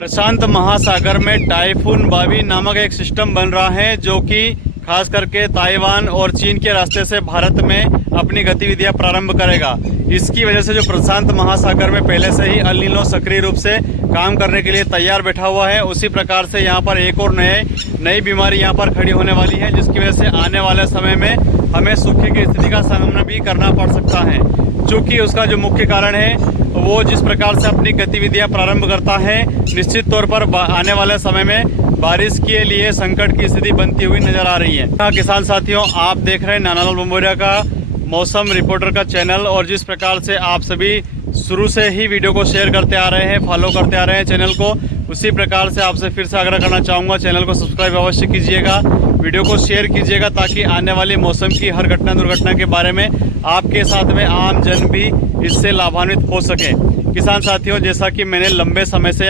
प्रशांत महासागर में टाइफून बावी नामक एक सिस्टम बन रहा है जो कि खास करके ताइवान और चीन के रास्ते से भारत में अपनी गतिविधियां प्रारंभ करेगा। इसकी वजह से जो प्रशांत महासागर में पहले से ही अल नीनो सक्रिय रूप से काम करने के लिए तैयार बैठा हुआ है, उसी प्रकार से यहाँ पर एक और नई बीमारी यहाँ पर खड़ी होने वाली है, जिसकी वजह से आने वाले समय में हमें सूखे की स्थिति का सामना भी करना पड़ सकता है। चूँकि उसका जो मुख्य कारण है वो जिस प्रकार से अपनी गतिविधियां प्रारंभ करता है, निश्चित तौर पर आने वाले समय में बारिश के लिए संकट की स्थिति बनती हुई नजर आ रही है। किसान साथियों, आप देख रहे हैं नानालाल बंबोरिया का मौसम रिपोर्टर का चैनल, और जिस प्रकार से आप सभी शुरू से ही वीडियो को शेयर करते आ रहे हैं, फॉलो करते आ रहे हैं चैनल को, उसी प्रकार से आपसे फिर से आग्रह करना चाहूँगा, चैनल को सब्सक्राइब अवश्य कीजिएगा, वीडियो को शेयर कीजिएगा, ताकि आने वाली मौसम की हर घटना दुर्घटना के बारे में आपके साथ में आम जन भी इससे लाभान्वित हो सके। किसान साथियों, जैसा कि मैंने लंबे समय से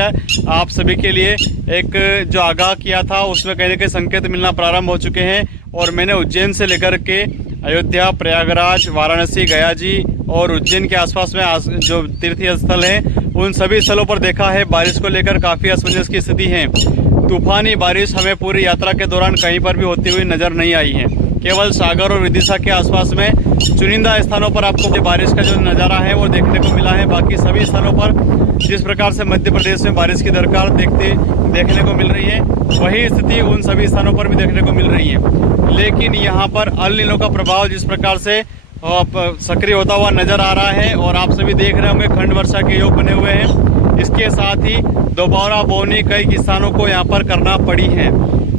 आप सभी के लिए एक जो आगाह किया था, उसमें कहीं न कहीं संकेत मिलना प्रारंभ हो चुके हैं, और मैंने उज्जैन से लेकर के अयोध्या, प्रयागराज, वाराणसी, गया जी और उज्जैन के आसपास में जो तीर्थ स्थल हैं, उन सभी स्थलों पर देखा है बारिश को लेकर काफ़ी असमंजस की स्थिति है। तूफानी बारिश हमें पूरी यात्रा के दौरान कहीं पर भी होती हुई नजर नहीं आई है। केवल सागर और विदिशा के आसपास में चुनिंदा स्थानों पर आपको बारिश का जो नज़ारा है वो देखने को मिला है। बाकी सभी स्थानों पर जिस प्रकार से मध्य प्रदेश में बारिश की दरकार देखने को मिल रही है, वही स्थिति उन सभी स्थानों पर भी देखने को मिल रही है। लेकिन यहाँ पर अल नीनो का प्रभाव जिस प्रकार से सक्रिय होता हुआ नजर आ रहा है, और आप सभी देख रहे होंगे खंड वर्षा के योग बने हुए हैं। इसके साथ ही दोबारा बोनी कई किसानों को यहाँ पर करना पड़ी है,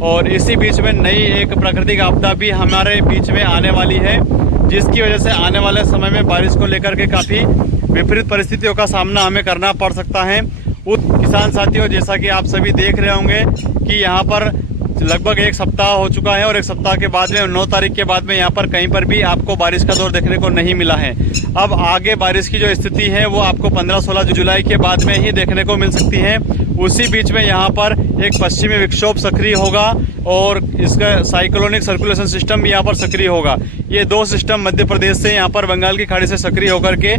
और इसी बीच में नई एक प्राकृतिक आपदा भी हमारे बीच में आने वाली है, जिसकी वजह से आने वाले समय में बारिश को लेकर के काफ़ी विपरीत परिस्थितियों का सामना हमें करना पड़ सकता है। किसान साथियों, जैसा कि आप सभी देख रहे होंगे कि यहाँ पर लगभग एक सप्ताह हो चुका है, और एक सप्ताह के बाद में 9 तारीख के बाद में यहाँ पर कहीं पर भी आपको बारिश का दौर देखने को नहीं मिला है। अब आगे बारिश की जो स्थिति है वो आपको 15-16 जुलाई के बाद में ही देखने को मिल सकती है। उसी बीच में यहाँ पर एक पश्चिमी विक्षोभ सक्रिय होगा, और इसका साइक्लोनिक सर्कुलेशन सिस्टम भी यहाँ पर सक्रिय होगा। ये दो सिस्टम मध्य प्रदेश से यहाँ पर बंगाल की खाड़ी से सक्रिय होकर के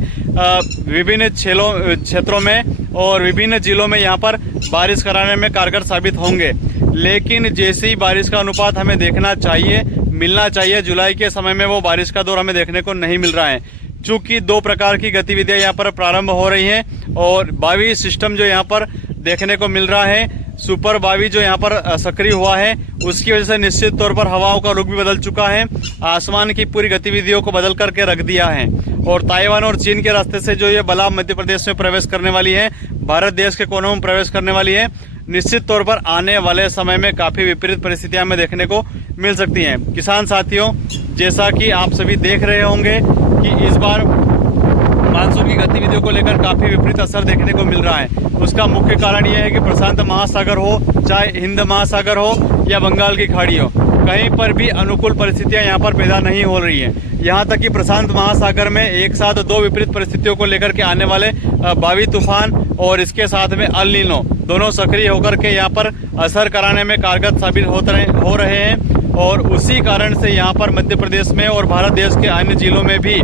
विभिन्न क्षेत्रों में और विभिन्न जिलों में यहाँ पर बारिश कराने में कारगर साबित होंगे। लेकिन जैसी बारिश का अनुपात हमें देखना चाहिए, मिलना चाहिए, जुलाई के समय में वो बारिश का दौर हमें देखने को नहीं मिल रहा है। चूँकि दो प्रकार की गतिविधियां यहाँ पर प्रारंभ हो रही हैं, और बावी सिस्टम जो यहाँ पर देखने को मिल रहा है, सुपर बावी जो यहाँ पर सक्रिय हुआ है, उसकी वजह से निश्चित तौर पर हवाओं का रुख भी बदल चुका है, आसमान की पूरी गतिविधियों को बदल करके रख दिया है। और ताइवान और चीन के रास्ते से जो ये बला मध्य प्रदेश में प्रवेश करने वाली है, भारत देश के कोनों में प्रवेश करने वाली है, निश्चित तौर पर आने वाले समय में काफ़ी विपरीत परिस्थितियां हमें देखने को मिल सकती हैं। किसान साथियों, जैसा कि आप सभी देख रहे होंगे कि इस बार मानसून की गतिविधियों को लेकर काफ़ी विपरीत असर देखने को मिल रहा है। उसका मुख्य कारण यह है कि प्रशांत महासागर हो, चाहे हिंद महासागर हो या बंगाल की खाड़ी हो, कहीं पर भी अनुकूल परिस्थितियां यहाँ पर पैदा नहीं हो रही है। यहाँ तक कि प्रशांत महासागर में एक साथ दो विपरीत परिस्थितियों को लेकर के आने वाले बावी तूफान और इसके साथ में अल नीनो दोनों सक्रिय होकर के यहाँ पर असर कराने में कारगर साबित हो रहे हैं, और उसी कारण से यहाँ पर मध्य प्रदेश में और भारत देश के अन्य जिलों में भी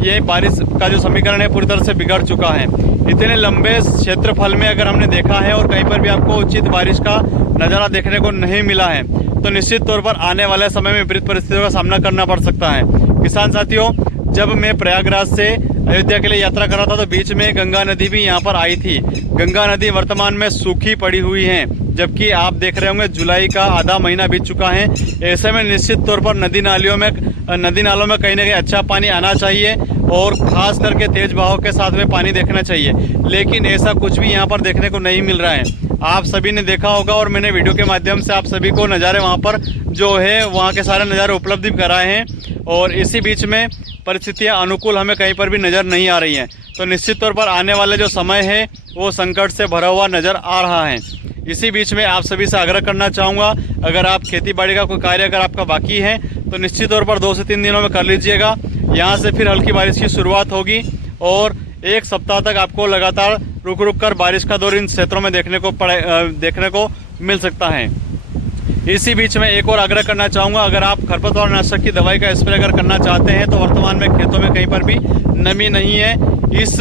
ये बारिश का जो समीकरण है पूरी तरह से बिगड़ चुका है। इतने लंबे क्षेत्रफल में अगर हमने देखा है और कहीं पर भी आपको उचित बारिश का नज़ारा देखने को नहीं मिला है, तो निश्चित तौर पर आने वाले समय में विपरीत परिस्थितियों का सामना करना पड़ सकता है। किसान साथियों, जब मैं प्रयागराज से अयोध्या के लिए यात्रा कर रहा था, तो बीच में गंगा नदी भी यहाँ पर आई थी। गंगा नदी वर्तमान में सूखी पड़ी हुई है, जबकि आप देख रहे होंगे जुलाई का आधा महीना बीत चुका है। ऐसे में निश्चित तौर पर नदी नालों में कहीं ना कहीं अच्छा पानी आना चाहिए, और खास करके तेज बहाव के साथ में पानी देखना चाहिए। लेकिन ऐसा कुछ भी यहाँ पर देखने को नहीं मिल रहा है। आप सभी ने देखा होगा, और मैंने वीडियो के माध्यम से आप सभी को नज़ारे वहाँ पर जो है वहाँ के सारे नज़ारे उपलब्ध भी कराए हैं, और इसी बीच में परिस्थितियाँ अनुकूल हमें कहीं पर भी नज़र नहीं आ रही हैं। तो निश्चित तौर पर आने वाले जो समय है वो संकट से भरा हुआ नज़र आ रहा है। इसी बीच में आप सभी से आग्रह करना चाहूँगा, अगर आप खेती बाड़ी का कोई कार्य अगर आपका बाकी है तो निश्चित तौर पर 2 से 3 दिनों में कर लीजिएगा। यहाँ से फिर हल्की बारिश की शुरुआत होगी, और एक सप्ताह तक आपको लगातार रुक रुक कर बारिश का दौर इन क्षेत्रों में देखने को मिल सकता है। इसी बीच में एक और आग्रह करना चाहूँगा, अगर आप खरपतवार नाशक की दवाई का स्प्रे अगर करना चाहते हैं, तो वर्तमान में खेतों में कहीं पर भी नमी नहीं है। इस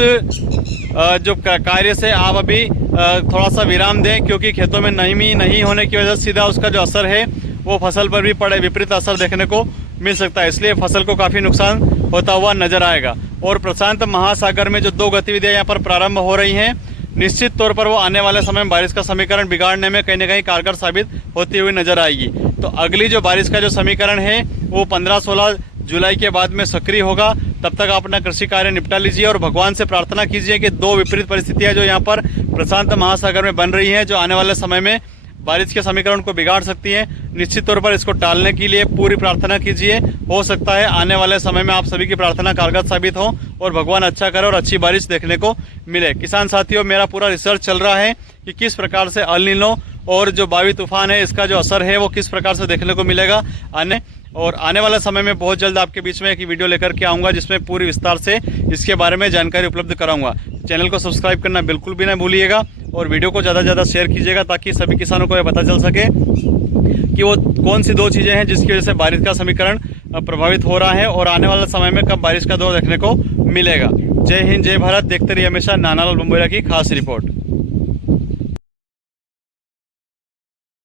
जो कार्य से आप अभी थोड़ा सा विराम दें, क्योंकि खेतों में नमी नहीं होने की वजह से सीधा उसका जो असर है वो फसल पर भी पड़े, विपरीत असर देखने को मिल सकता है। इसलिए फसल को काफ़ी नुकसान होता हुआ नजर आएगा। और प्रशांत महासागर में जो 2 गतिविधियां यहाँ पर प्रारंभ हो रही हैं, निश्चित तौर पर वो आने वाले समय में बारिश का समीकरण बिगाड़ने में कहीं ना कहीं कारगर साबित होती हुई नजर आएगी। तो अगली जो बारिश का जो समीकरण है वो 15-16 जुलाई के बाद में सक्रिय होगा। तब तक आप अपना कृषि कार्य निपटा लीजिए और भगवान से प्रार्थना कीजिए कि 2 विपरीत परिस्थितियां जो यहाँ पर प्रशांत महासागर में बन रही हैं, जो आने वाले समय में बारिश के समीकरण को बिगाड़ सकती है, निश्चित तौर पर इसको टालने के लिए पूरी प्रार्थना कीजिए। हो सकता है आने वाले समय में आप सभी की प्रार्थना कारगर साबित हो और भगवान अच्छा करे और अच्छी बारिश देखने को मिले। किसान साथियों, मेरा पूरा रिसर्च चल रहा है कि किस प्रकार से अल नीनो और जो बावी तूफान है इसका जो असर है वो किस प्रकार से देखने को मिलेगा आने वाले समय में। बहुत जल्द आपके बीच में एक वीडियो लेकर के आऊँगा जिसमें पूरी विस्तार से इसके बारे में जानकारी उपलब्ध कराऊंगा। चैनल को सब्सक्राइब करना बिल्कुल भी ना भूलिएगा और वीडियो को ज़्यादा से ज़्यादा शेयर कीजिएगा, ताकि सभी किसानों को यह पता चल सके कि वो कौन सी 2 चीज़ें हैं जिसकी वजह से बारिश का समीकरण प्रभावित हो रहा है और आने वाले समय में कब बारिश का दौर देखने को मिलेगा। जय हिंद, जय भारत। देखते रहिए हमेशा नानालाल बंबोरा की खास रिपोर्ट।